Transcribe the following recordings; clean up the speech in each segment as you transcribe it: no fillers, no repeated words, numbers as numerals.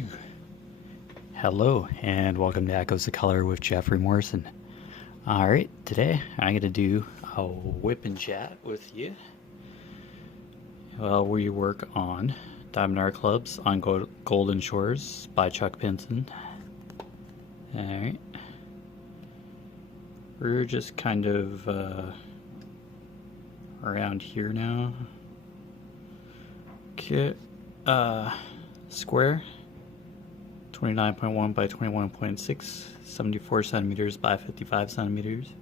do. Hello, and welcome to Echoes of Color with Jefferey Morrison. Alright, today I'm going to do a WIP Chat with you. Well, we work on Diamond Art Clubs on Golden Shores by Chuck Pinson. Alright. We're just kind of around here now. Okay. Square. 29.1 by 21.6, 74 centimeters by 55 centimeters,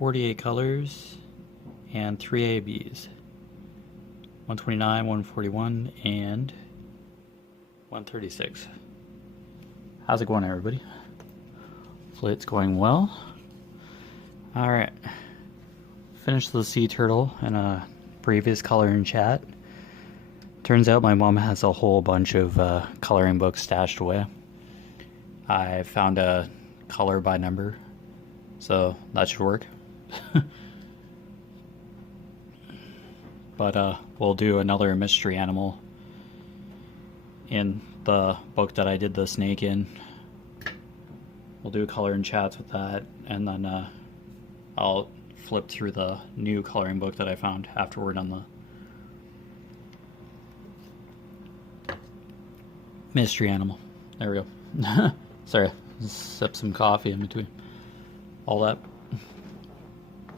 48 colors, and 3 ABs, 129, 141, and 136. How's it going, everybody? Hopefully it's going well. Alright, finished the sea turtle in a previous color in chat. Turns out my mom has a whole bunch of coloring books stashed away. I found a color by number, so that should work. But we'll do another mystery animal in the book that I did the snake in. We'll do coloring chats with that, and then I'll flip through the new coloring book that I found after we're done the mystery animal. There we go. Sorry, sip some coffee in between all that.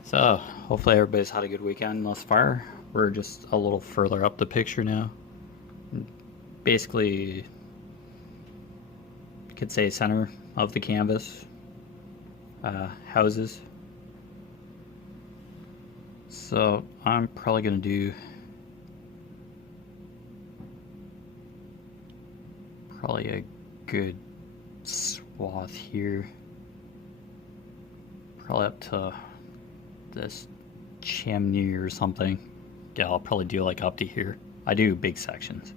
So, hopefully everybody's had a good weekend thus far. We're just a little further up the picture now. Basically, you could say center of the canvas. Houses. So, I'm probably going to do probably a good swath here, probably up to this chimney or something. Yeah, I'll probably do like up to here. I do big sections.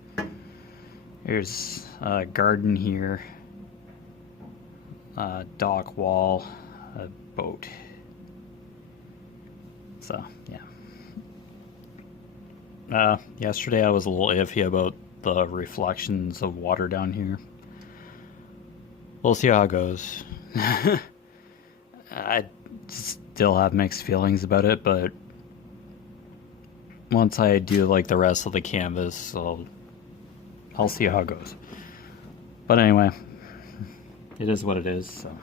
There's a garden here, a dock wall, a boat. So yeah. Yesterday I was a little iffy about the reflections of water down here. We'll see how it goes. I still have mixed feelings about it, but once I do like the rest of the canvas, I'll see how it goes. But anyway, it is what it is, so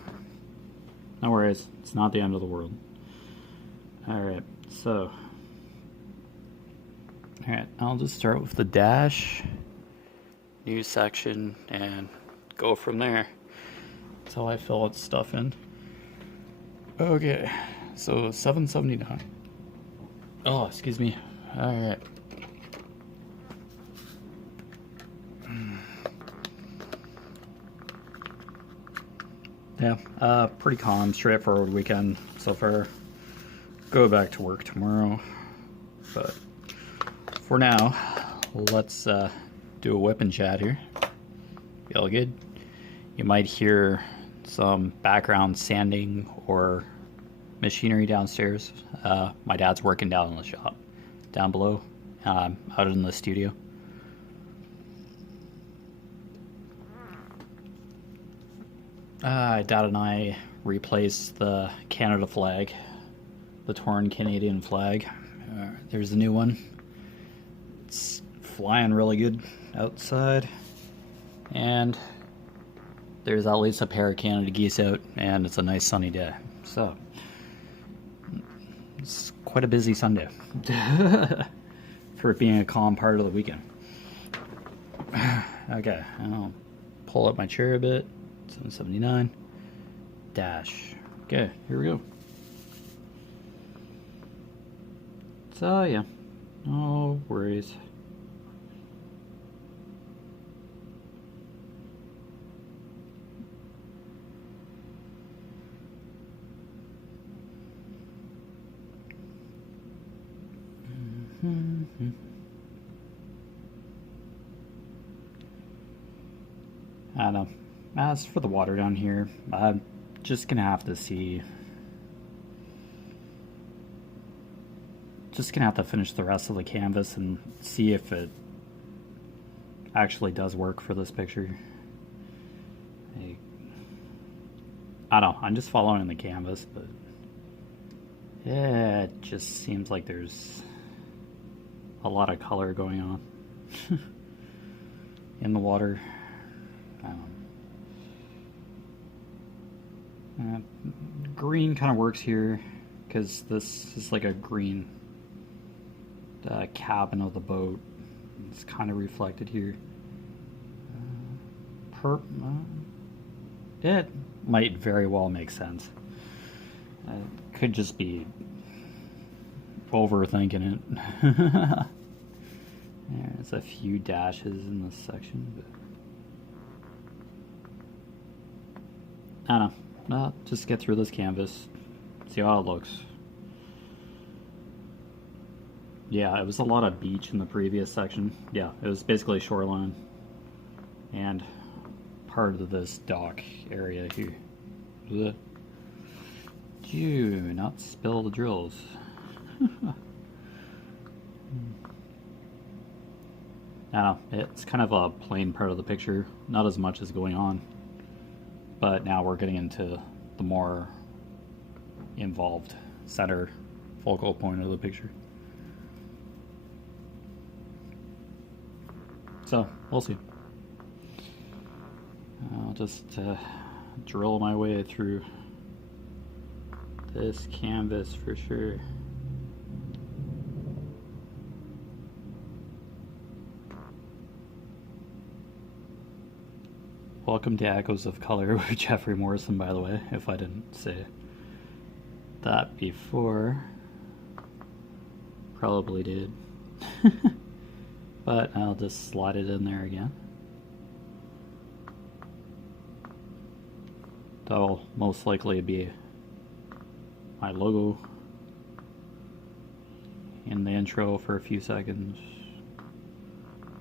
no worries. It's not the end of the world. Alright, so I'll just start with the dash, new section, and go from there. That's how I fill its stuff in. Okay, so 779. Oh, excuse me. Alright. Yeah, pretty calm, straightforward weekend so far. Go back to work tomorrow. But for now, let's do a WIP chat here. Feel good? You might hear some background sanding or machinery downstairs. My dad's working down in the shop, down below, out in the studio. Dad and I replaced the Canada flag, the torn Canadian flag. There's the new one. It's flying really good outside, and there's at least a pair of Canada geese out, and it's a nice sunny day. So it's quite a busy Sunday for it being a calm part of the weekend. Okay, I'll pull up my chair a bit. 779 dash. Okay, here we go. So yeah, no worries. I don't know. As for the water down here, I'm just gonna have to see. Just gonna have to finish the rest of the canvas and see if it actually does work for this picture. I don't know, I'm just following the canvas, but yeah, it just seems like there's a lot of color going on in the water. Green kind of works here because this is like a green cabin of the boat. It's kind of reflected here. It might very well make sense. Could just be overthinking it. There's a few dashes in this section, but I don't know. Just get through this canvas, see how it looks. Yeah, it was a lot of beach in the previous section. Yeah, it was basically shoreline and part of this dock area here. Ugh. Do not spill the drills. I don't know, it's kind of a plain part of the picture, not as much is going on. But now we're getting into the more involved center focal point of the picture. So, we'll see. I'll just drill my way through this canvas for sure. Welcome to Echoes of Color with Jefferey Morrison, by the way, if I didn't say that before. Probably did. But I'll just slide it in there again. That'll most likely be my logo in the intro for a few seconds,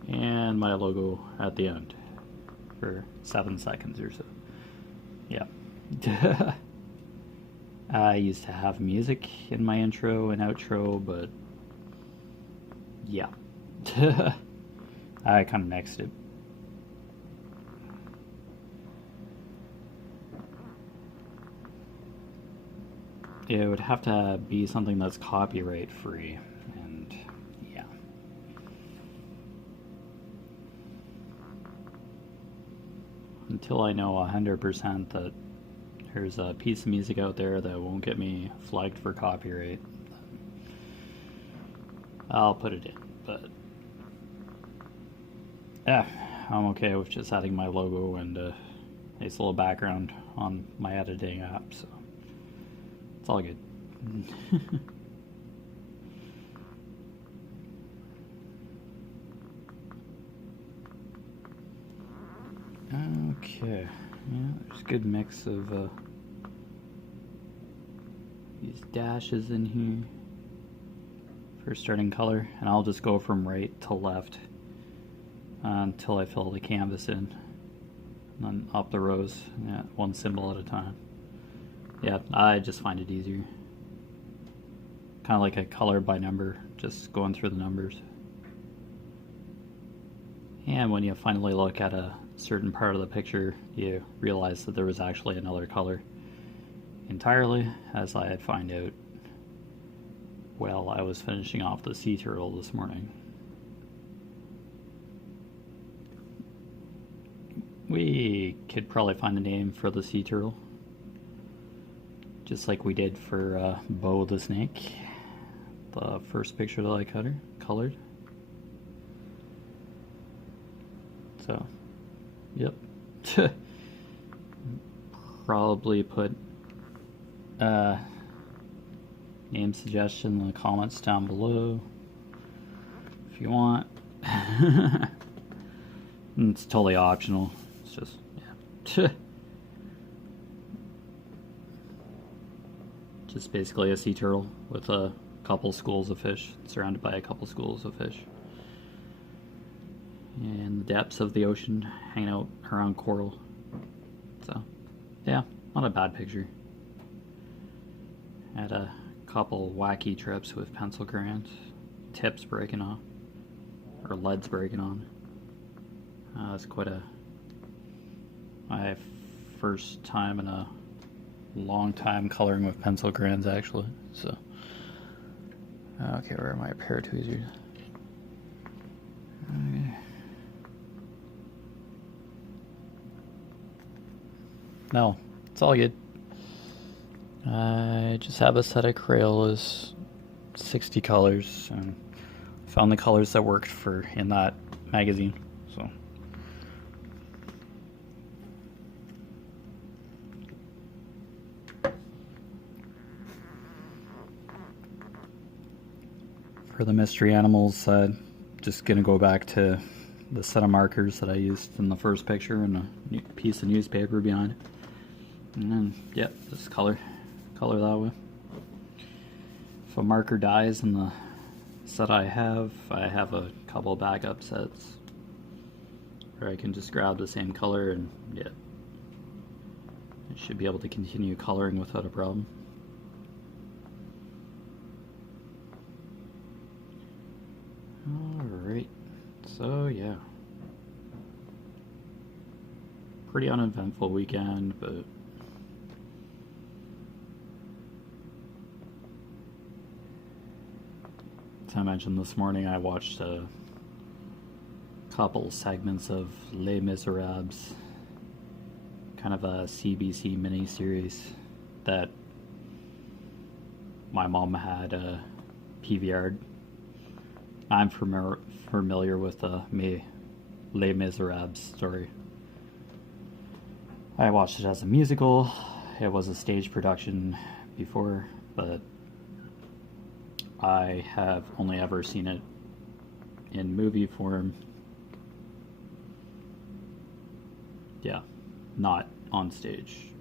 and my logo at the end for 7 seconds or so. Yeah. I used to have music in my intro and outro, but yeah. I kind of nixed it. It would have to be something that's copyright free, and yeah. Until I know 100% that there's a piece of music out there that won't get me flagged for copyright, I'll put it in, but yeah, I'm okay with just adding my logo and a nice little background on my editing app, so it's all good. Okay, yeah, there's a good mix of these dashes in here for starting color, and I'll just go from right to left until I fill the canvas in, and then up the rows, yeah, one symbol at a time. Yeah, I just find it easier. Kind of like a color by number, just going through the numbers. And when you finally look at a certain part of the picture, you realize that there was actually another color entirely, as I had found out while I was finishing off the sea turtle this morning. We could probably find a name for the sea turtle, just like we did for Bo the snake, the first picture that I colored. So, yep. Probably put name suggestion in the comments down below if you want. It's totally optional. It's just, yeah. Just basically a sea turtle with a couple schools of fish, surrounded by a couple schools of fish. In the depths of the ocean, hanging out around coral. So, yeah, not a bad picture. Had a couple wacky trips with pencil crayons, tips breaking off, or leads breaking on. It's quite my first time in a long time coloring with pencil crayons, actually. So, okay, where are my pear tweezers? Okay. No, it's all good. I just have a set of Crayolas, 60 colors, and found the colors that worked for in that magazine. So. For the mystery animals, just gonna go back to the set of markers that I used in the first picture and a piece of newspaper behind it. And then, yeah, just color that way. If a marker dies in the set I have a couple backup sets where I can just grab the same color and, yeah, I should be able to continue coloring without a problem. Alright, so yeah. Pretty uneventful weekend, but as I mentioned this morning, I watched a couple segments of Les Miserables, kind of a CBC mini-series that my mom had PVR'd. I'm familiar with the Les Miserables story. I watched it as a musical. It was a stage production before, but I have only ever seen it in movie form. Yeah, not on stage.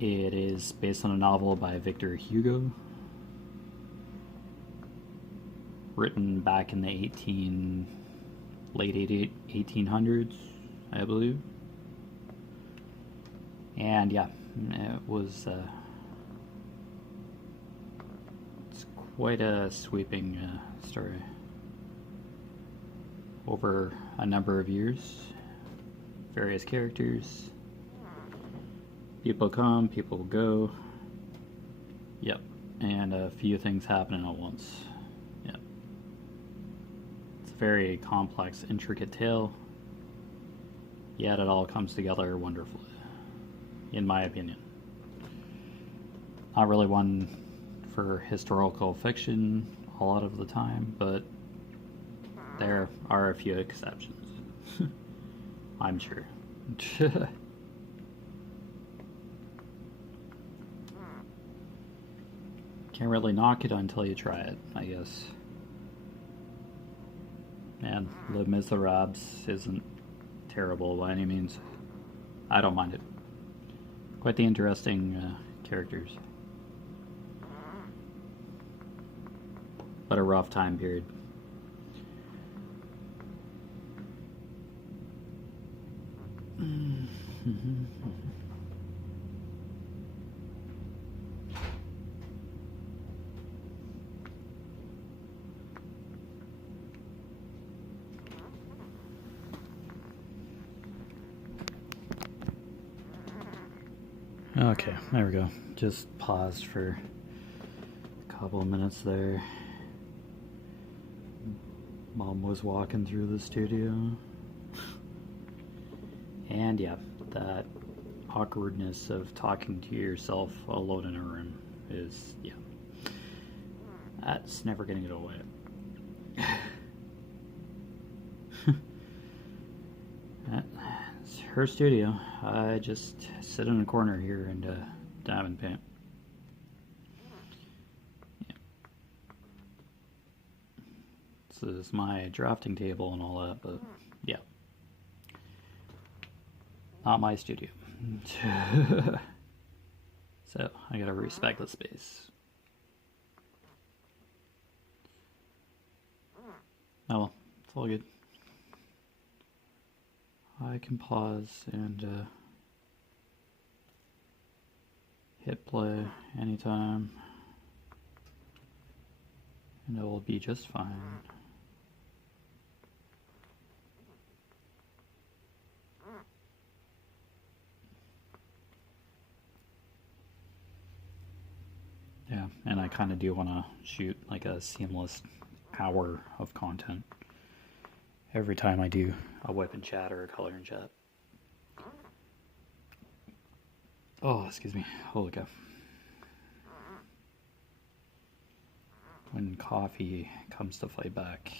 It is based on a novel by Victor Hugo, written back in the late 1800s, I believe. And yeah, it was it's quite a sweeping story over a number of years. Various characters, people come, people go. Yep, and a few things happening at once. Yep, it's a very complex, intricate tale. Yet it all comes together wonderfully, in my opinion. Not really one for historical fiction a lot of the time, but there are a few exceptions. I'm sure. Can't really knock it until you try it, I guess. And Les Miserables isn't terrible by any means. I don't mind it. Quite the interesting characters. But a rough time period. Okay, there we go. Just paused for a couple of minutes there. Mom was walking through the studio. And yeah, that awkwardness of talking to yourself alone in a room is, yeah, that's never gonna go away. It's her studio. I just sit in a corner here and dab and paint. Yeah. This is my drafting table and all that, but yeah. Not my studio. So I gotta respect the space. Oh well, it's all good. I can pause and hit play anytime, and it will be just fine. and I kind of do want to shoot like a seamless hour of content every time I do a WIP and chat or a color and chat. Oh, excuse me. Holy cow. When coffee comes to fight back.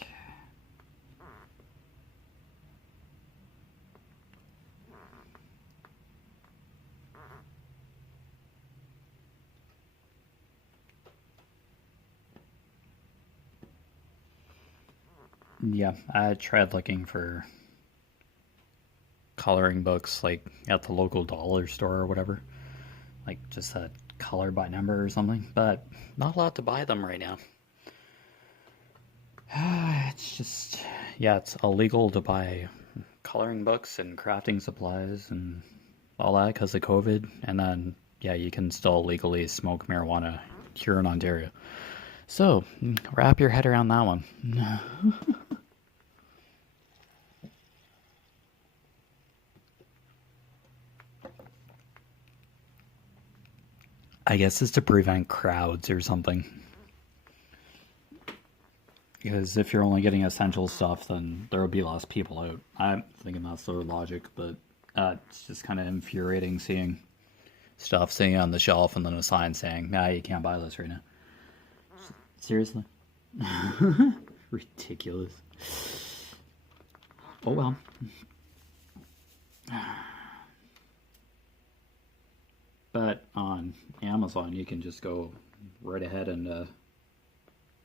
Yeah, I tried looking for coloring books like at the local dollar store or whatever, like just a color by number or something, but not allowed to buy them right now. It's just, yeah, it's illegal to buy coloring books and crafting supplies and all that because of COVID. And then, yeah, you can still legally smoke marijuana here in Ontario. So, wrap your head around that one. I guess it's to prevent crowds or something. Because if you're only getting essential stuff, then there would be less people out. I'm thinking that's their logic, but it's just kind of infuriating seeing stuff sitting on the shelf and then a sign saying, nah, you can't buy this right now. Seriously? Ridiculous. Oh well. But on Amazon, you can just go right ahead and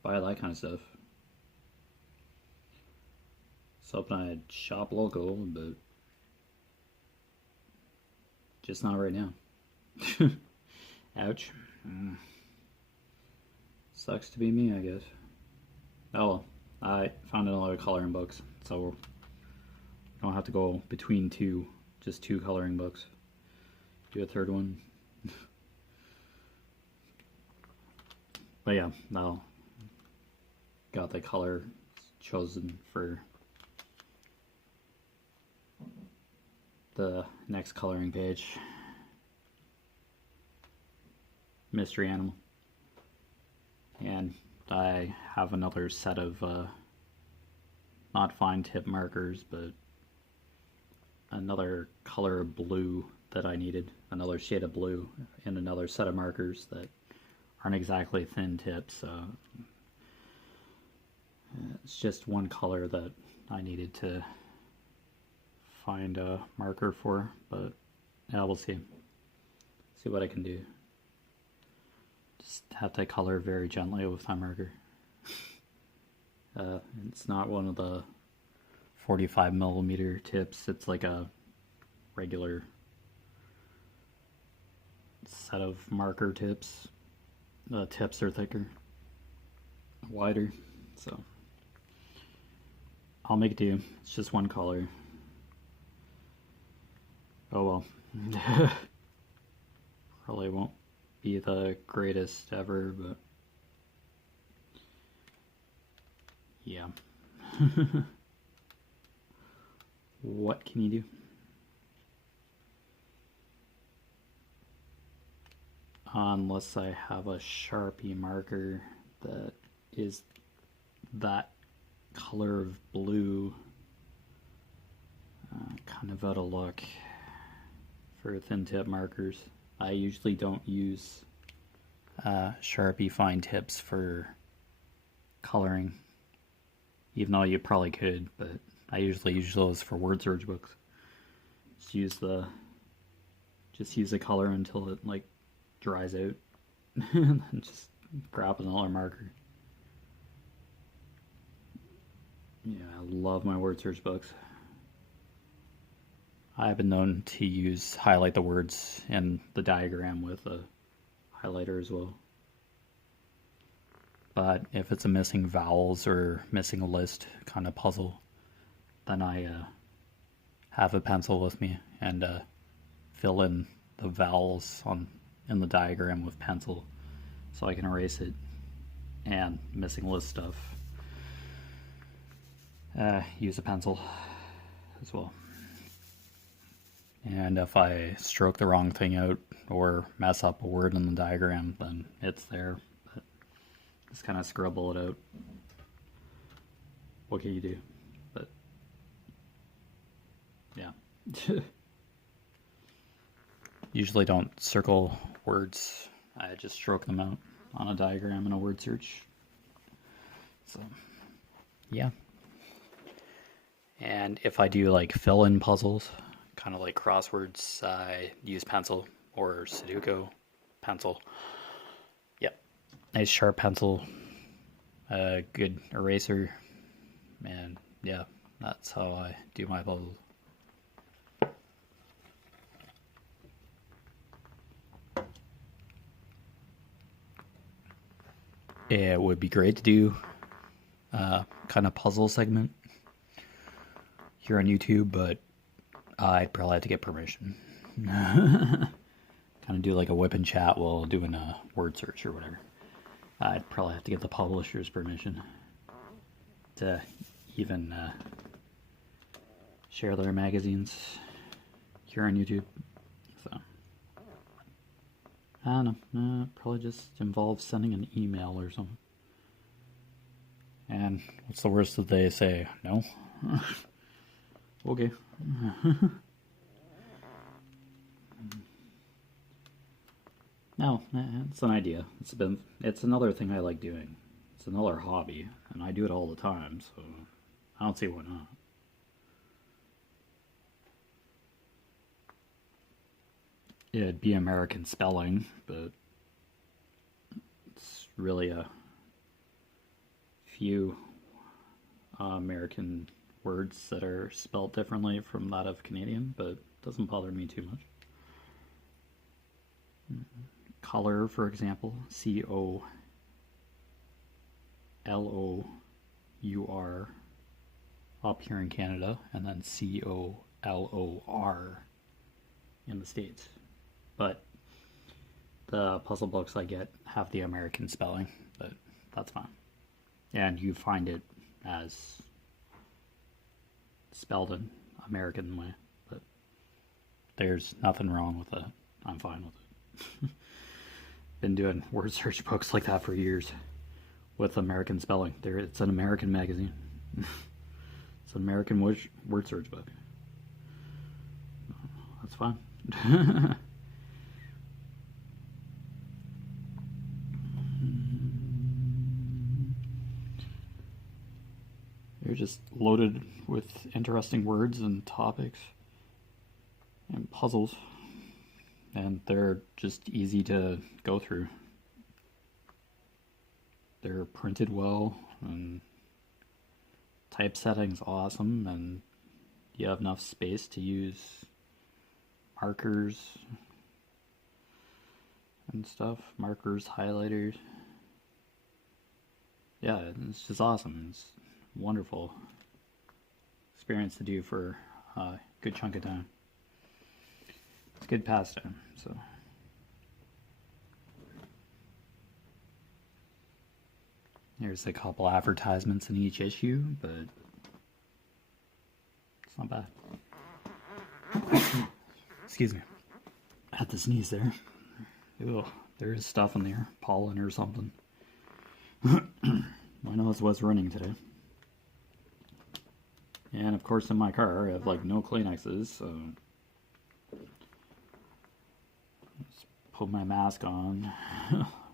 buy that kind of stuff. Something I'd shop local, but just not right now. Ouch. Sucks to be me, I guess. Oh well, I found another coloring books, so I don't have to go between just two coloring books. Do a third one. But yeah, now got the color chosen for the next coloring page. Mystery animal. And I have another set of not fine tip markers, but another color of blue that I needed, another shade of blue, and another set of markers that aren't exactly thin tips, so it's just one color that I needed to find a marker for, but yeah, we'll see what I can do. Just have to color very gently with my marker. It's not one of the 45mm tips, it's like a regular set of marker tips. The tips are thicker, wider, so I'll make do. It's just one color. Oh well. Probably won't be the greatest ever, but yeah. What can you do? Unless I have a Sharpie marker that is that color of blue, kind of out of luck for thin tip markers. I usually don't use Sharpie fine tips for coloring, even though you probably could, but I usually use those for word search books. Just use the color until it like dries out and then just grab another marker. Yeah, I love my word search books. I've been known to highlight the words in the diagram with a highlighter as well. But if it's a missing vowels or missing a list kind of puzzle, then I have a pencil with me and fill in the vowels in the diagram with pencil so I can erase it, and missing list stuff, use a pencil as well. And if I stroke the wrong thing out or mess up a word in the diagram, then it's there just kind of scribble it out. What can you do? But yeah. Usually don't circle words. I just stroke them out on a diagram in a word search. So yeah. And if I do like fill-in puzzles, kind of like crosswords, I use pencil or Sudoku pencil. Yep. Nice sharp pencil, a good eraser, and yeah, that's how I do my puzzles. It would be great to do kind of puzzle segment here on YouTube, but I'd probably have to get permission. Kind of do like a WIP Chat while doing a word search or whatever. I'd probably have to get the publisher's permission to even share their magazines here on YouTube. So I don't know. It probably just involves sending an email or something. And what's the worst that they say? No? Okay. No, it's an idea. It's another thing I like doing. It's another hobby, and I do it all the time, so I don't see why not. It'd be American spelling, but it's really a few American words that are spelled differently from that of Canadian, but it doesn't bother me too much. Color, for example, C-O-L-O-U-R up here in Canada, and then C-O-L-O-R in the States. But the puzzle books I get have the American spelling, but that's fine. And you find it as spelled in American way, but there's nothing wrong with that. I'm fine with it. Been doing word search books like that for years with American spelling. It's an American magazine. It's an American word search book. That's fine. They're just loaded with interesting words and topics and puzzles. And they're just easy to go through. They're printed well, and typesetting's awesome, and you have enough space to use markers and stuff. Markers, highlighters. Yeah, it's just awesome. It's a wonderful experience to do for a good chunk of time. It's a good pastime, so. There's a couple advertisements in each issue, but it's not bad. Excuse me. I had to sneeze there. Ew, there is stuff in there, pollen or something. My nose was running today. And of course in my car I have like no Kleenexes, so just put my mask on,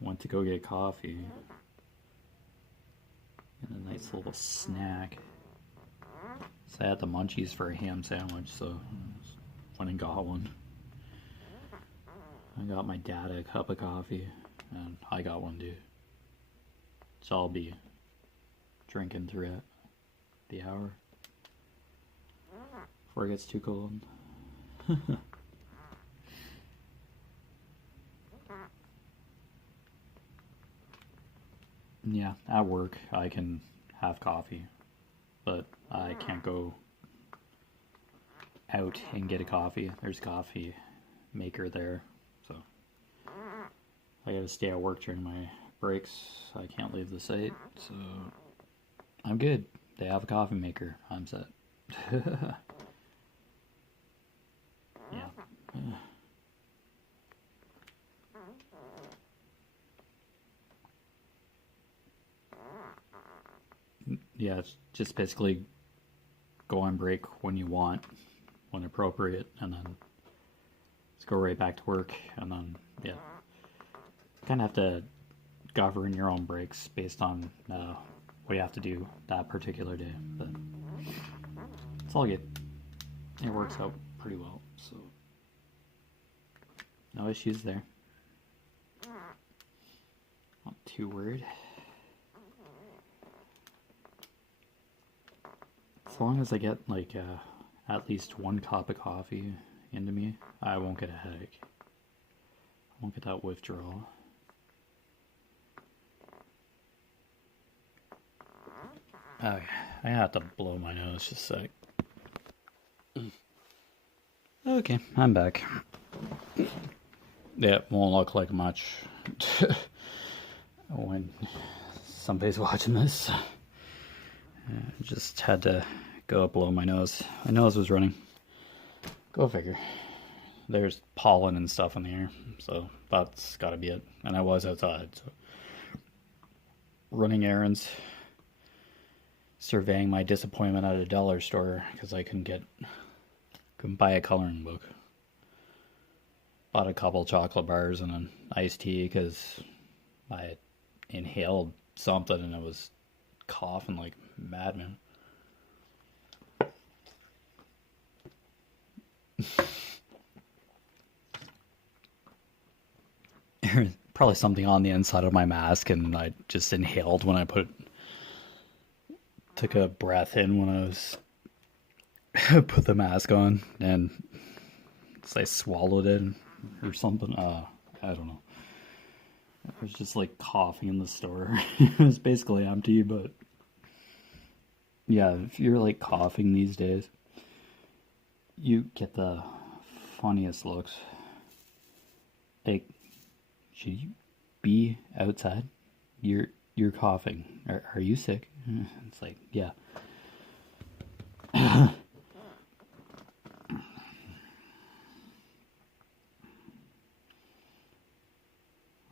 went to go get coffee, and a nice little snack. So I had the munchies for a ham sandwich, so went and got one. I got my dad a cup of coffee, and I got one too. So I'll be drinking throughout the hour before it gets too cold. Yeah, at work I can have coffee, but I can't go out and get a coffee. There's a coffee maker there, so I gotta stay at work during my breaks. I can't leave the site, so I'm good. They have a coffee maker. I'm set. Yeah. yeah, it's just basically go on break when you want, when appropriate, and then just go right back to work, and then, yeah. Kind of have to govern your own breaks based on what you have to do that particular day, but it's all good. It works out pretty well, so no issues there. Not too worried. As long as I get like at least 1 cup of coffee into me, I won't get a headache. I won't get that withdrawal. Okay, I have to blow my nose just a sec. Okay, I'm back. Yeah, won't look like much when somebody's watching this. Just had to go blow my nose. My nose was running. Go figure. There's pollen and stuff in the air, so that's gotta be it. And I was outside, so running errands, surveying my disappointment at a dollar store because I couldn't buy a coloring book. Bought a couple chocolate bars and an iced tea because I inhaled something and it was coughing like madman. There's probably something on the inside of my mask, and I just inhaled when I took a breath in when I was put the mask on, and I swallowed it or something. I don't know. It was just like coughing in the store. It was basically empty, but yeah, if you're like coughing these days, you get the funniest looks. Like, should you be outside? You're coughing. Are you sick? It's like, yeah.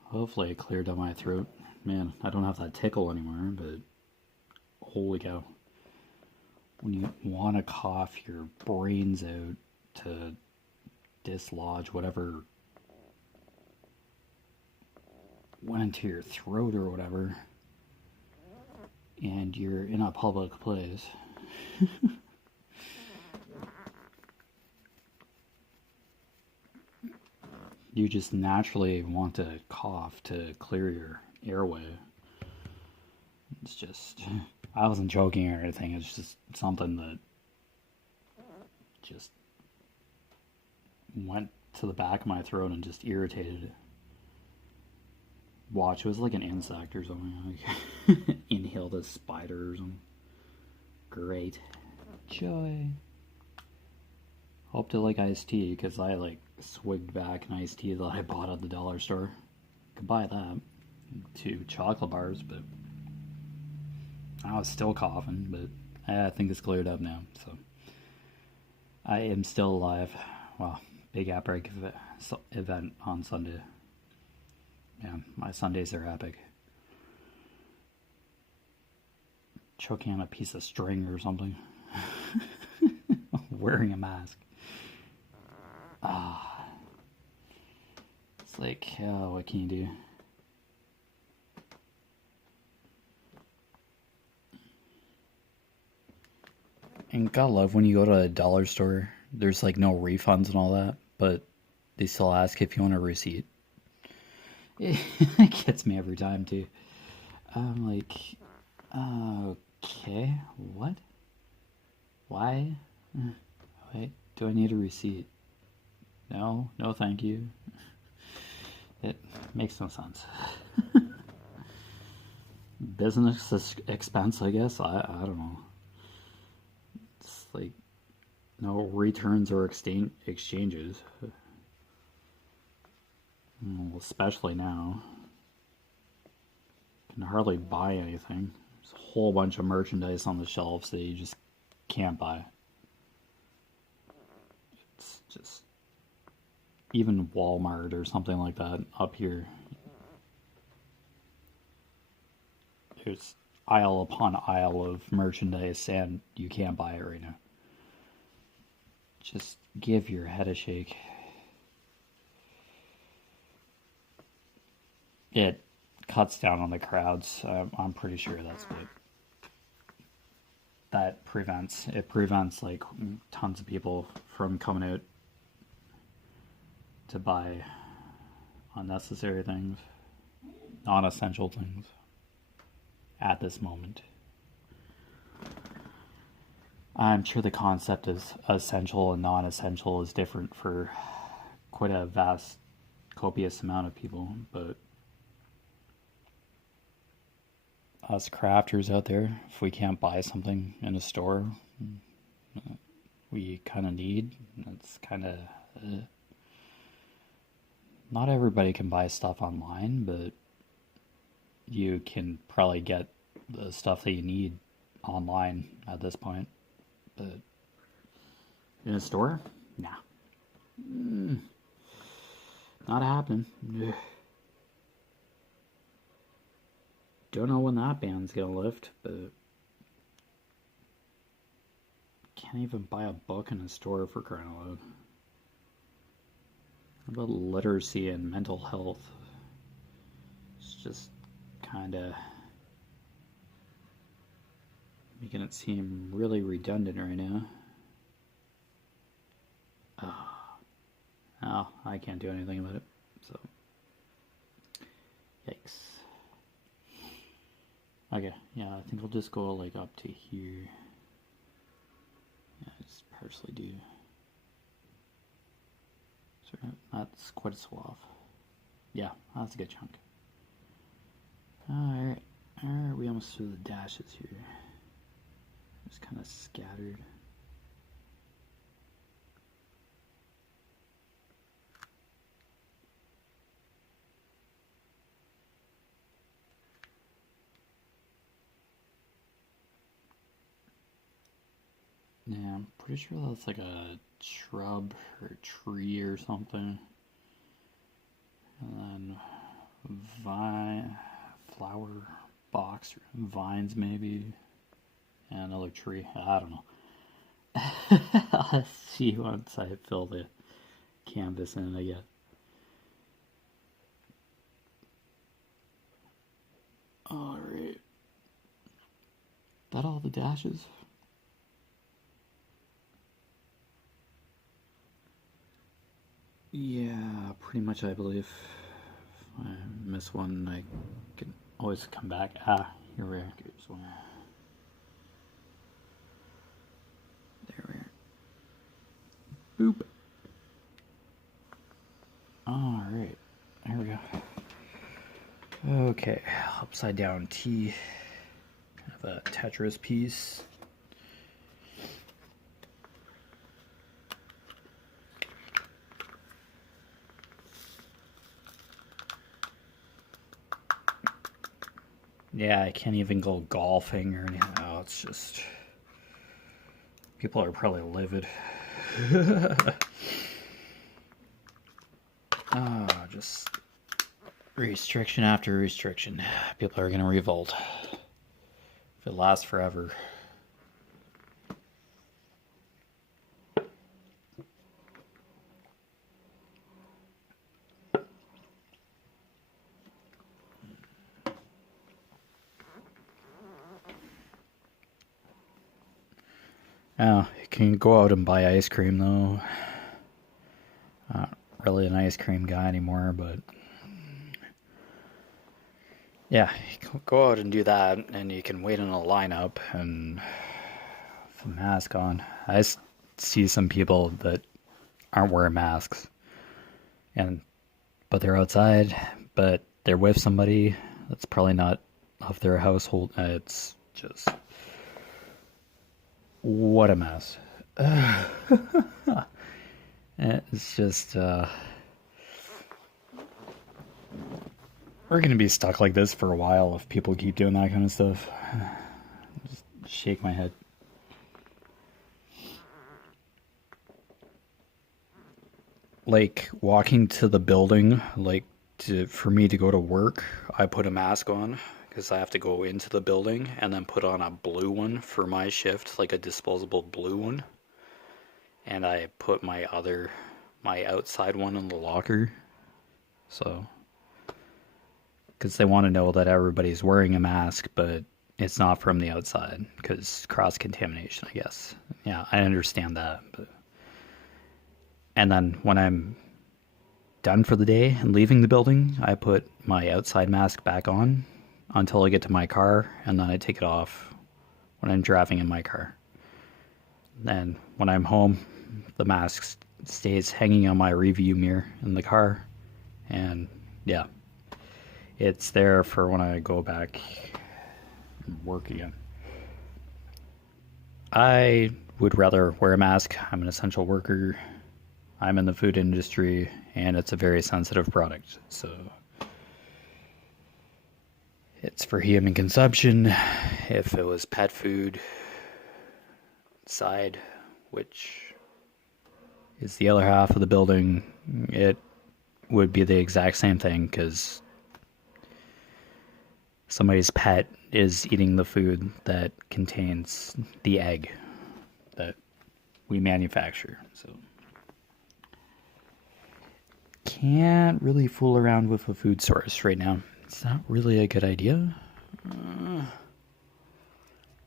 Hopefully it cleared up my throat. Man, I don't have that tickle anymore, but holy cow. When you want to cough your brains out to dislodge whatever went into your throat or whatever, and you're in a public place, you just naturally want to cough to clear your airway. It's just, I wasn't joking or anything, it's just something that just went to the back of my throat and just irritated it. Watch, it was like an insect or something. Like inhaled a spider or something. Great. Joy. Hope to like iced tea, because I like swigged back an iced tea that I bought at the dollar store. Could buy that. 2 chocolate bars, but I was still coughing, but I think it's cleared up now, so I am still alive. Wow, big outbreak event on Sunday. Yeah, my Sundays are epic. Choking on a piece of string or something. Wearing a mask. It's like, what can you do? And gotta love when you go to a dollar store, there's like no refunds and all that, but they still ask if you want a receipt. It gets me every time too. I'm like, okay, what? Why? Wait, do I need a receipt? No, thank you. It makes no sense. Business expense, I guess. I don't know. It's like no returns or exchanges. Well, especially now. You can hardly buy anything. There's a whole bunch of merchandise on the shelves that you just can't buy. It's just, even Walmart or something like that up here, there's aisle upon aisle of merchandise and you can't buy it right now. Just give your head a shake. It cuts down on the crowds. I'm pretty sure that's what that prevents. It prevents like tons of people from coming out to buy unnecessary things, non-essential things at this moment. I'm sure the concept of essential and non-essential is different for quite a vast, copious amount of people, but us crafters out there, if we can't buy something in a store we kind of need, it's kind of not everybody can buy stuff online, but you can probably get the stuff that you need online at this point. But in a store, nah, not happening. Don't know when that band's gonna lift, but can't even buy a book in a store for crying out loud. What about literacy and mental health? It's just kind of making it seem really redundant right now. Oh, I can't do anything about it, so yikes. Okay, yeah, I think I'll just go like up to here. Yeah, just partially do. So that's quite a swath. Yeah, that's a good chunk. Alright, we almost through the dashes here. Just kind of scattered. Yeah, I'm pretty sure that's like a shrub or a tree or something. And then flower box, vines maybe, and another tree. I don't know. I'll see once I fill the canvas in again. Alright. That all the dashes? Yeah, pretty much I believe. If I miss one, I can always come back. Here we are. Here's one. There we are. Boop. Alright, there we go. Okay, upside down T. Kind of a Tetris piece. Yeah, I can't even go golfing or anything. Oh, it's just... people are probably livid. Just restriction after restriction. People are going to revolt. If it lasts forever. Oh, you can go out and buy ice cream though. Not really an ice cream guy anymore, but yeah, you can go out and do that, and you can wait in a lineup and with a mask on. I see some people that aren't wearing masks, but they're outside, but they're with somebody that's probably not of their household. It's just... what a mess. It's just, we're gonna be stuck like this for a while if people keep doing that kind of stuff. Just shake my head. Like, walking to the building, like, for me to go to work, I put a mask on, because I have to go into the building and then put on a blue one for my shift, like a disposable blue one. And I put my outside one in the locker. So, because they want to know that everybody's wearing a mask, but it's not from the outside, because cross-contamination, I guess. Yeah, I understand that. But... And then when I'm done for the day and leaving the building, I put my outside mask back on until I get to my car, and then I take it off when I'm driving in my car. Then when I'm home, the mask stays hanging on my review mirror in the car, and yeah, it's there for when I go back and work again. I would rather wear a mask. I'm an essential worker. I'm in the food industry, and it's a very sensitive product, so it's for human consumption. If it was pet food side, which is the other half of the building, it would be the exact same thing, because somebody's pet is eating the food that contains the egg that we manufacture. So can't really fool around with a food source right now. It's not really a good idea.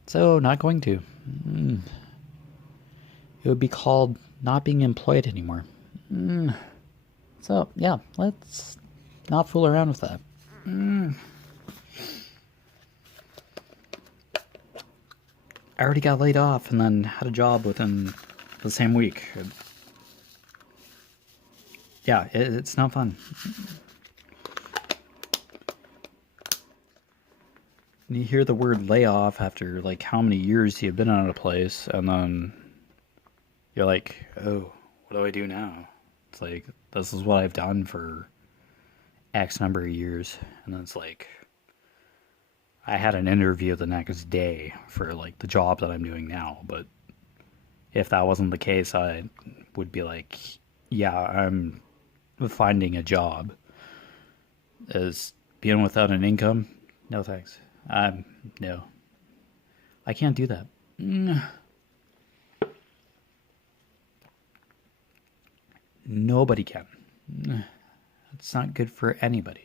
So not going to. It would be called not being employed anymore. So yeah, let's not fool around with that. I already got laid off and then had a job within the same week. Yeah, it's not fun. And you hear the word layoff after like how many years you've been out of a place, and then you're like, oh, what do I do now? It's like, this is what I've done for X number of years. And then it's like, I had an interview the next day for like the job that I'm doing now, but if that wasn't the case, I would be like, yeah, I'm finding a job. As being without an income, no thanks. No. I can't do that. Nobody can. It's not good for anybody.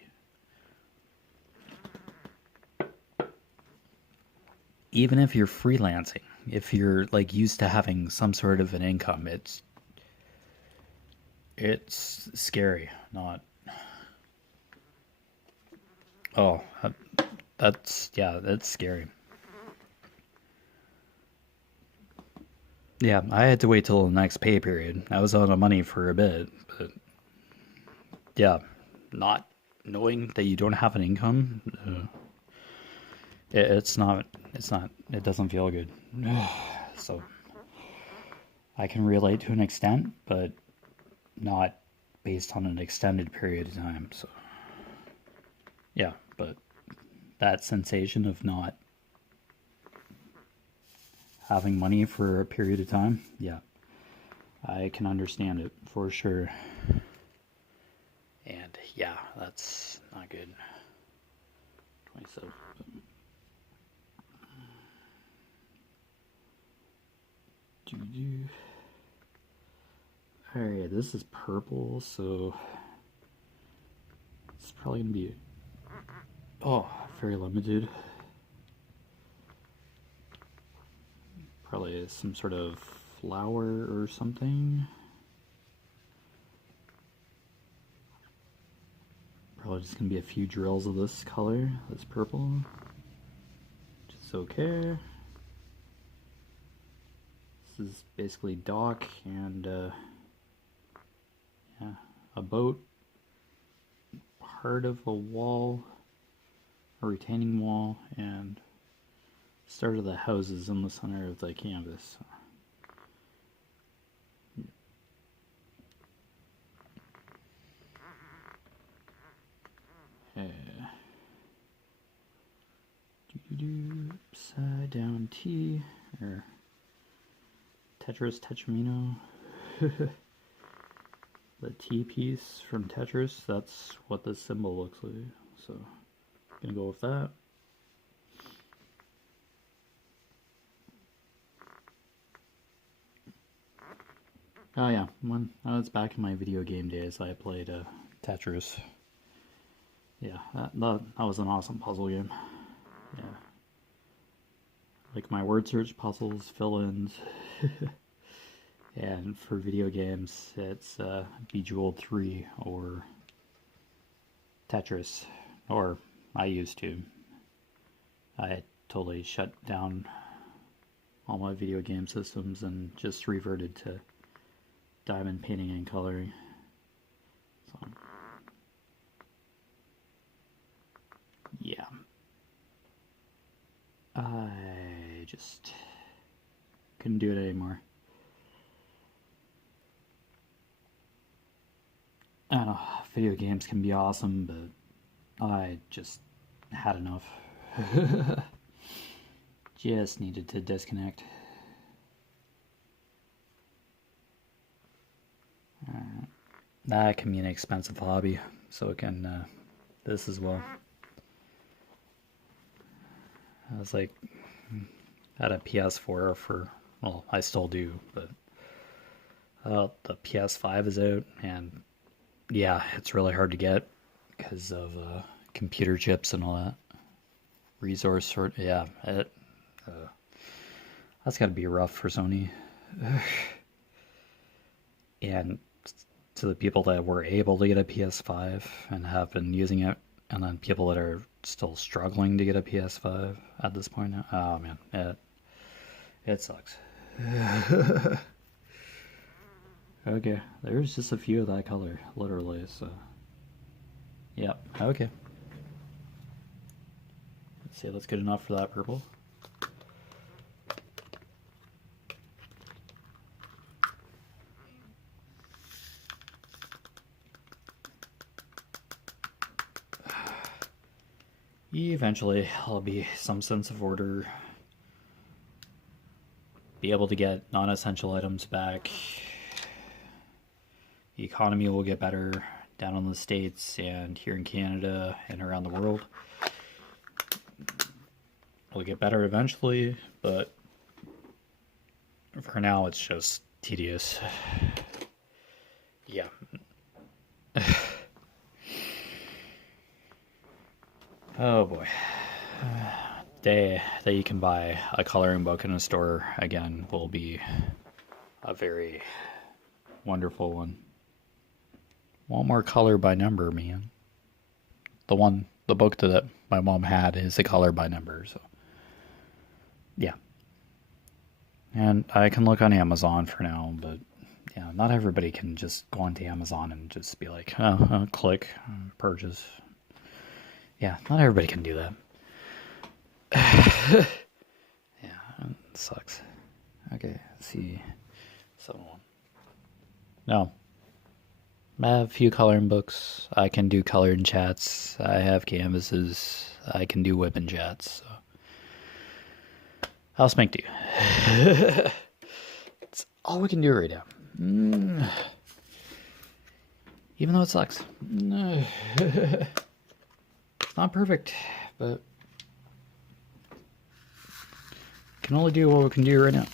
Even if you're freelancing, if you're like used to having some sort of an income, it's scary. Not. Oh, that's scary. Yeah, I had to wait till the next pay period. I was out of money for a bit, but yeah, not knowing that you don't have an income, it doesn't feel good. So I can relate to an extent, but not based on an extended period of time. So yeah, but that sensation of not having money for a period of time, yeah, I can understand it for sure. And yeah, that's not good. 27. Alright, this is purple, so it's probably gonna be very limited. Probably some sort of flower or something. Probably just gonna be a few drills of this color, this purple. Which is okay. This is basically dock and yeah, a boat, part of a wall, a retaining wall, and start of the houses in the center of the canvas. Upside down T, or Tetris Tetramino. The T piece from Tetris, that's what this symbol looks like. So, gonna go with that. Oh yeah, when I was back in my video game days, I played Tetris. Yeah, that was an awesome puzzle game. Yeah, like my word search puzzles, fill-ins, and for video games, it's Bejeweled 3 or Tetris, or I used to. I totally shut down all my video game systems and just reverted to diamond painting and coloring. So, yeah. I just couldn't do it anymore. I don't know, video games can be awesome, but I just had enough. Just needed to disconnect. That can be an expensive hobby, so it can this as well. I was like, had a PS4 for, well, I still do, but the PS5 is out, and yeah, it's really hard to get because of computer chips and all that. Resource sort, yeah, that's got to be rough for Sony. And to the people that were able to get a PS5 and have been using it, and then people that are still struggling to get a PS5 at this point now. Oh man, it sucks. Okay, there's just a few of that color, literally, so. Yep, okay. Let's see, that's good enough for that purple. Eventually, I'll be some sense of order. Be able to get non-essential items back. The economy will get better down in the States and here in Canada and around the world. It'll get better eventually, but for now it's just tedious. Yeah. Oh boy. Day that you can buy a coloring book in a store again will be a very wonderful one. Want more color by number, man. The book that my mom had is a color by number, so yeah. And I can look on Amazon for now, but yeah, not everybody can just go onto Amazon and just be like, click, purchase. Yeah, not everybody can do that. Yeah, it sucks. Okay, let's see. 7-1. No. I have a few coloring books. I can do coloring chats. I have canvases. I can do WIP chats. So. I'll make do. That's all we can do right now. Even though it sucks. It's not perfect, but can only do what we can do right now.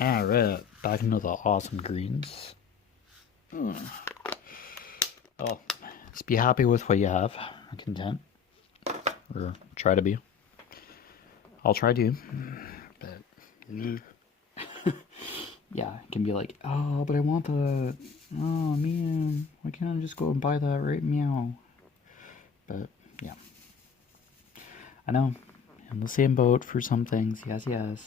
Alright, back into the awesome greens. Oh, just be happy with what you have. Content. Or try to be. I'll try to. But yeah, it can be like, oh, but I want the, oh man, why can't I just go and buy that right meow? But yeah, I know, in the same boat for some things. Yes.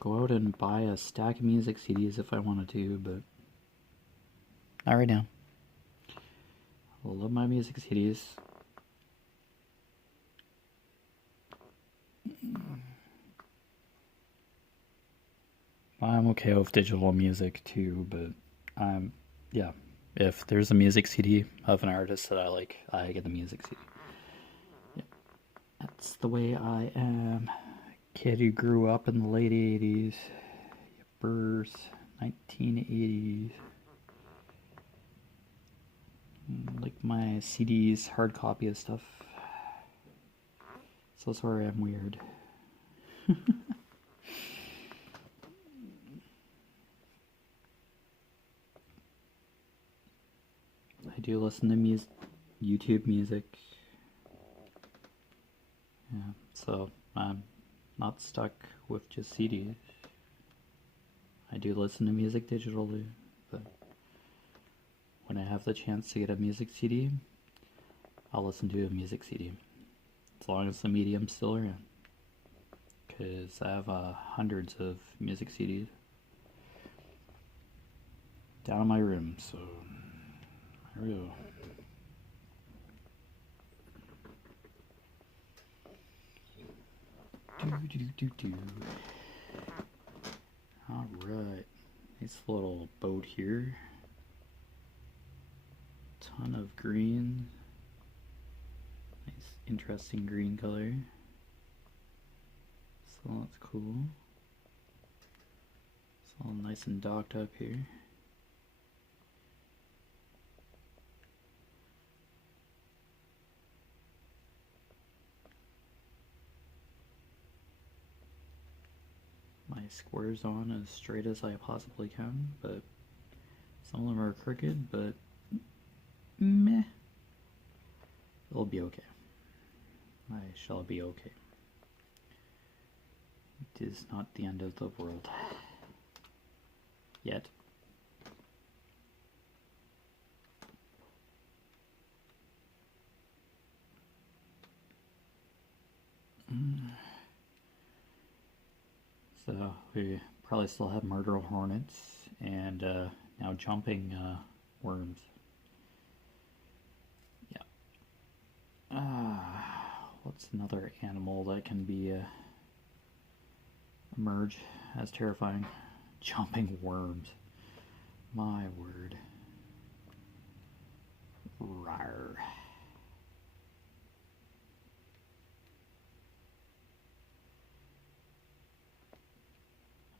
Go out and buy a stack of music CDs if I wanted to, but not right now. I love my music CDs. I'm okay with digital music too, but yeah, if there's a music CD of an artist that I like, I get the music CD. Yeah. That's the way I am. Kid who grew up in the late 80s, Yippers, 1980s. Like my CDs, hard copy of stuff. So sorry I'm weird. do listen to YouTube music. Yeah, so I'm not stuck with just CDs. I do listen to music digitally, but when I have the chance to get a music CD, I'll listen to a music CD. As long as the medium's still around. Because I have hundreds of music CDs down in my room, so there we go. Alright, nice little boat here. Ton of green. Nice, interesting green color. So that's cool. It's all nice and docked up here. My square's on as straight as I possibly can, but some of them are crooked, but meh. It'll be okay. I shall be okay. It is not the end of the world. Yet. So we probably still have murder hornets and now jumping worms. Yeah. What's another animal that can be emerge as terrifying? Jumping worms. My word. Rawr.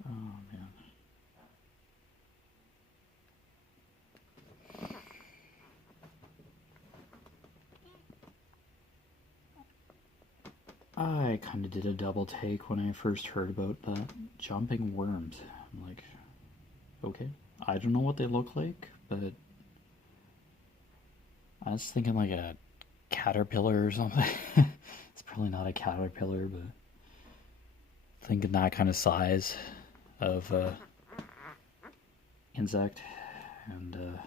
Oh man. I kind of did a double take when I first heard about that. Jumping worms. I'm like, okay. I don't know what they look like, but I was thinking like a caterpillar or something. It's probably not a caterpillar, but thinking that kind of size of insect, and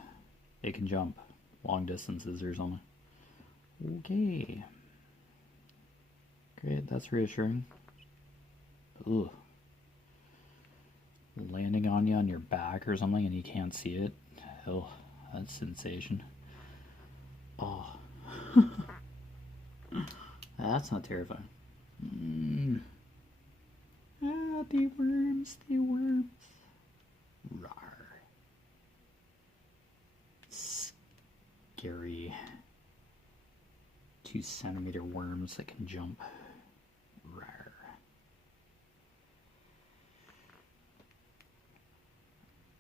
it can jump long distances or something. Okay. Great, that's reassuring. Ugh. Landing on you on your back or something and you can't see it. Oh, that's sensation. Oh. That's not terrifying. Ah, the worms, the worms. Rawr. Scary 2-centimeter worms that can jump. Rawr.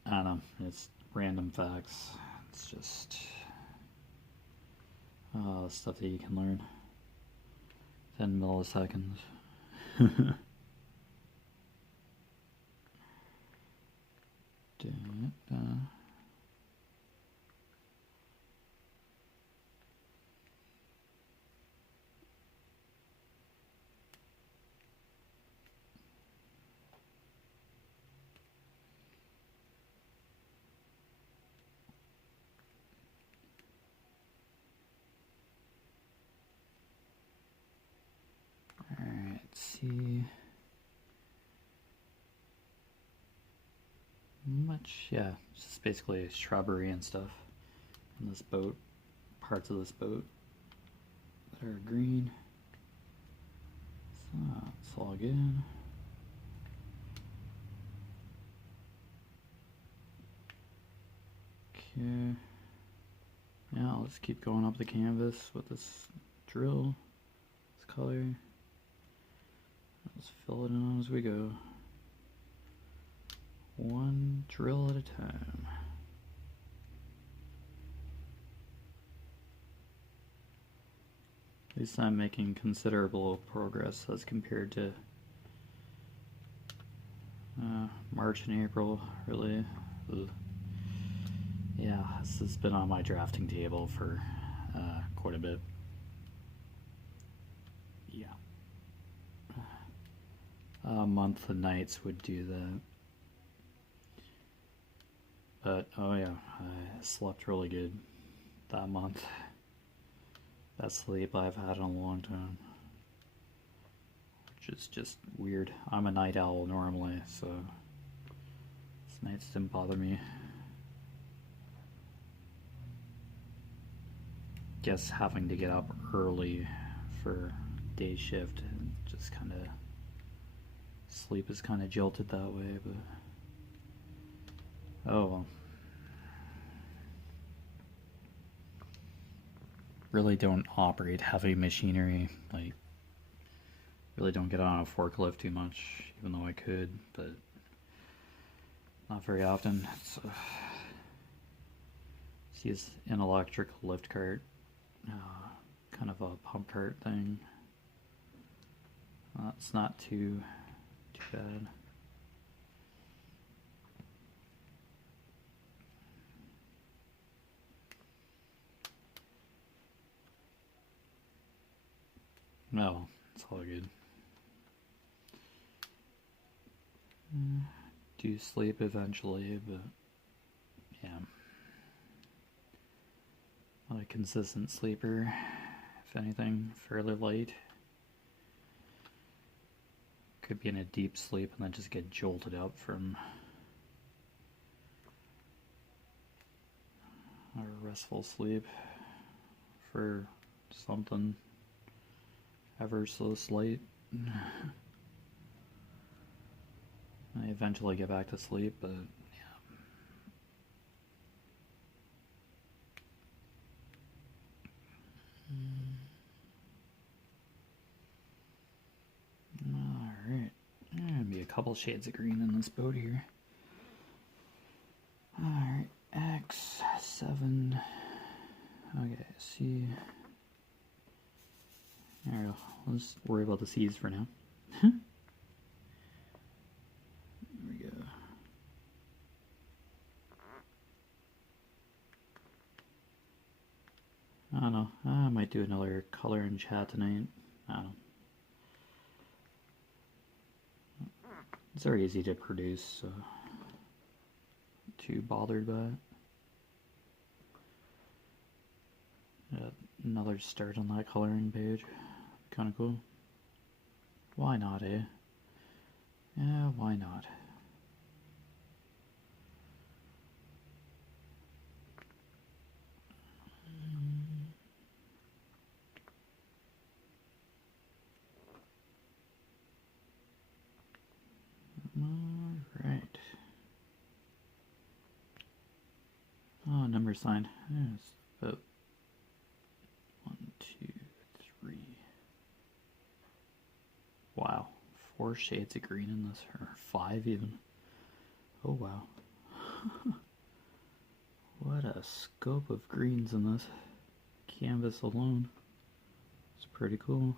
I don't know, it's random facts. It's just stuff that you can learn. 10 milliseconds. Alright, let's see. Much, yeah, it's just basically shrubbery and stuff in this boat, parts of this boat that are green. So let's log in. Okay, now let's keep going up the canvas with this drill, this color. Let's fill it in as we go. One drill at a time. At least I'm making considerable progress as compared to March and April, really. Ugh. Yeah, this has been on my drafting table for quite a bit. Yeah. Month and nights would do that. But, oh yeah, I slept really good that month. Best sleep I've had in a long time. Which is just weird. I'm a night owl normally, so this nights didn't bother me. Guess having to get up early for day shift and just kind of sleep is kind of jilted that way, but oh well. Really don't operate heavy machinery, like really don't get on a forklift too much, even though I could, but not very often. It's use an electric lift cart, kind of a pump cart thing. It's not too bad. No, it's all good. Do sleep eventually, but yeah. Not a consistent sleeper. If anything, fairly light. Could be in a deep sleep and then just get jolted up from a restful sleep for something ever so slight. I eventually get back to sleep, but yeah. Alright. Gonna be a couple shades of green in this boat here. Alright, X7. Okay, C. There we go. Let's worry about the C's for now. There we go. I don't know. I might do another color and chat tonight. I don't know. It's very easy to produce, so not too bothered by it. Another start on that coloring page. Kind of cool. Why not, eh? Yeah, why not? Alright. Oh, number sign. Yes, about 1, 2, 3. Wow. 4 shades of green in this, or 5 even. Oh wow. What a scope of greens in this canvas alone. It's pretty cool.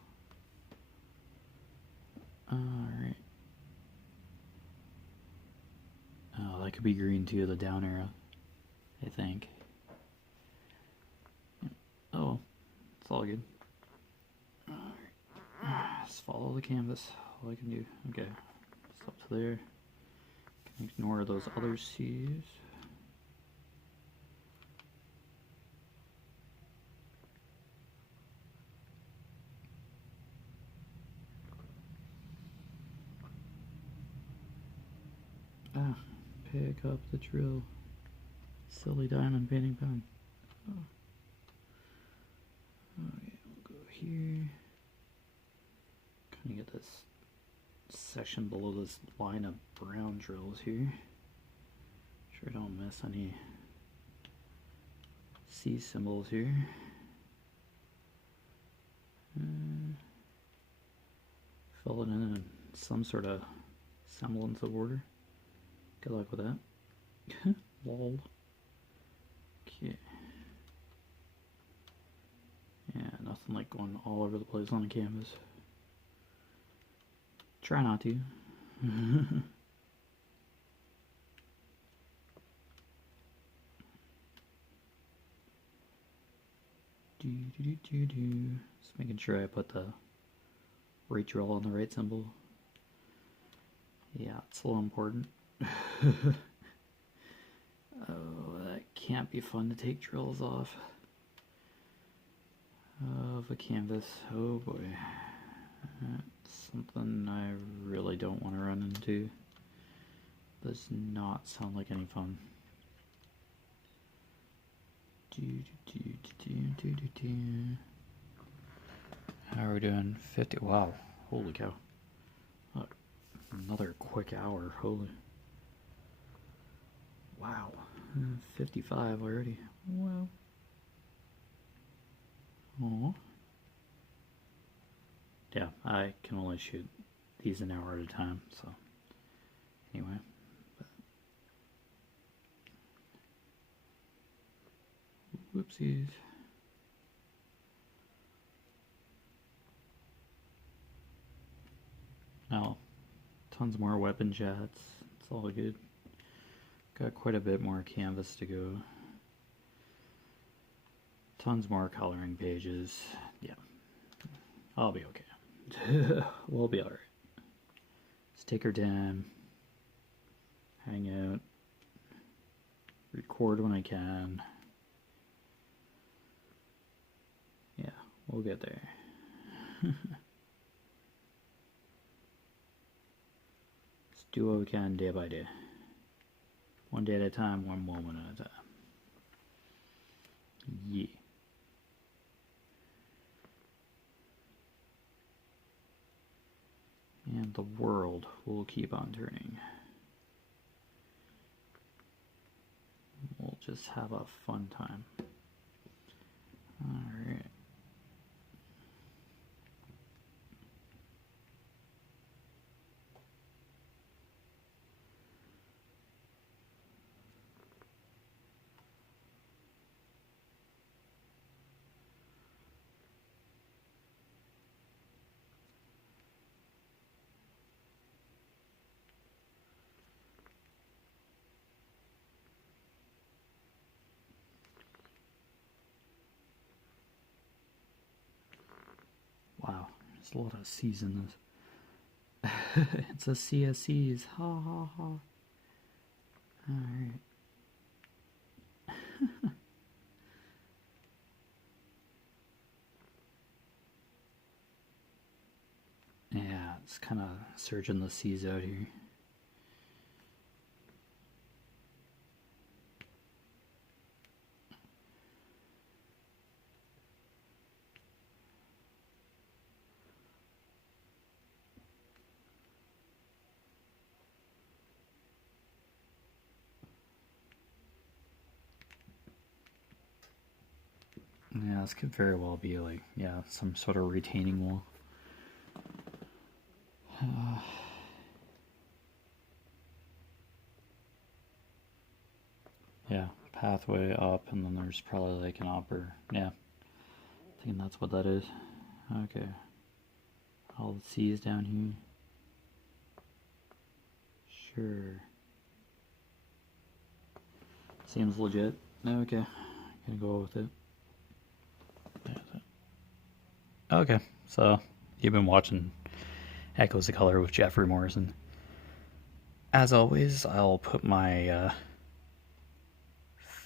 Alright. Oh, that could be green too, the down arrow, I think. Oh, it's all good. Alright. Just follow the canvas. All I can do. Okay. It's up to there. Can ignore those other C's. Ah, pick up the drill. Silly diamond painting pen. Oh. Okay, we'll go here. Kind of get this section below this line of brown drills here. Sure don't miss any C symbols here. Fill it in some sort of semblance of order. Good luck with that. Lol. Okay. Yeah, nothing like going all over the place on the canvas. Try not to. Just making sure I put the right drill on the right symbol. Yeah, it's a little important. Oh, that can't be fun to take drills off of a canvas. Oh boy. That's something I really don't want to run into. Does not sound like any fun. How are we doing? 50. Wow. Holy cow. Look, another quick hour. Holy. Wow. 55 already. Wow. Oh. Yeah, I can only shoot these an hour at a time, so anyway. Whoopsies. Now, tons more weapon chats. It's all good. Got quite a bit more canvas to go. Tons more coloring pages. Yeah. I'll be okay. We'll be alright. Just take our time. Hang out. Record when I can. Yeah, we'll get there. Just do what we can day by day. One day at a time, one moment at a time. Yeah. And the world will keep on turning. We'll just have a fun time. Alright. Wow, there's a lot of C's in this. It's a sea of C's. Ha ha ha. Alright. Yeah, it's kind of surging the C's out here. Yeah, this could very well be like, yeah, some sort of retaining wall. Yeah, pathway up, and then there's probably like an upper. Yeah, I think that's what that is. Okay. All the C's down here. Sure. Seems legit. Okay. Gonna go with it. Okay, so you've been watching Echoes of Color with Jeffery Morrison. As always, I'll put my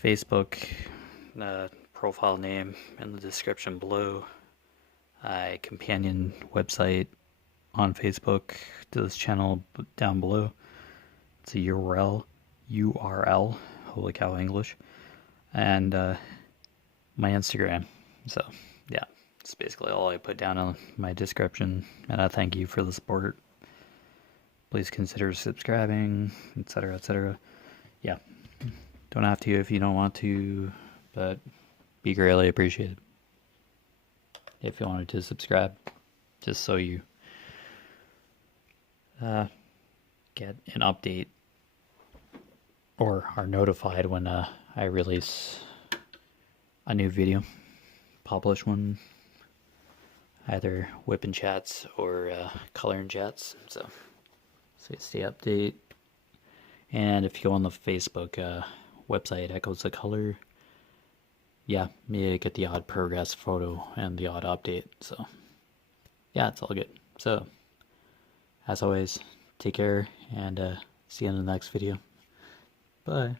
Facebook profile name in the description below. A companion website on Facebook to this channel down below. It's a URL, holy cow English, and my Instagram. So yeah, it's basically all I put down in my description, and I thank you for the support. Please consider subscribing, etc., etc. Yeah, don't have to if you don't want to, but be greatly appreciated if you wanted to subscribe, just so you get an update or are notified when I release a new video, publish one, either WIP Chats or Coloring Chats, so you stay update. And if you go on the Facebook website, Echoes of Color, yeah, maybe get the odd progress photo and the odd update. So yeah, it's all good. So as always, take care and see you in the next video. Bye.